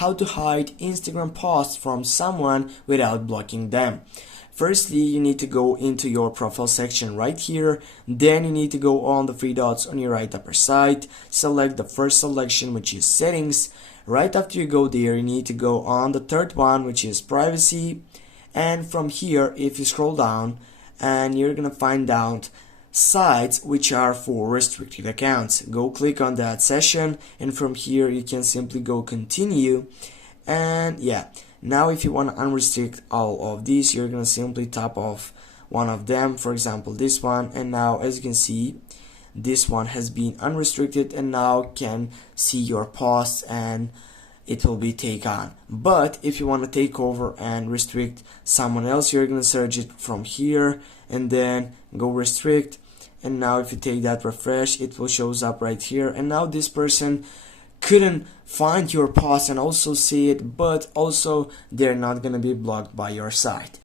how to hide Instagram posts from someone without blocking them. Firstly, you need to go into your profile section right here. Then you need to go on the three dots on your right upper side. Select the first selection, which is settings. Right after you go there, you need to go on the third one, which is privacy. And from here, if you scroll down, and you're gonna find out sites which are for restricted accounts. Go click on that session, and from here you can simply go continue. And yeah, now if you want to unrestrict all of these, you're gonna simply tap off one of them, for example this one, and now as you can see, this one has been unrestricted and now can see your posts and it will be taken. But if you want to take over and restrict someone else, you're gonna search it from here and then go restrict, and now if you take that refresh, it will shows up right here, and now this person couldn't find your post and also see it, but also they're not gonna be blocked by your site.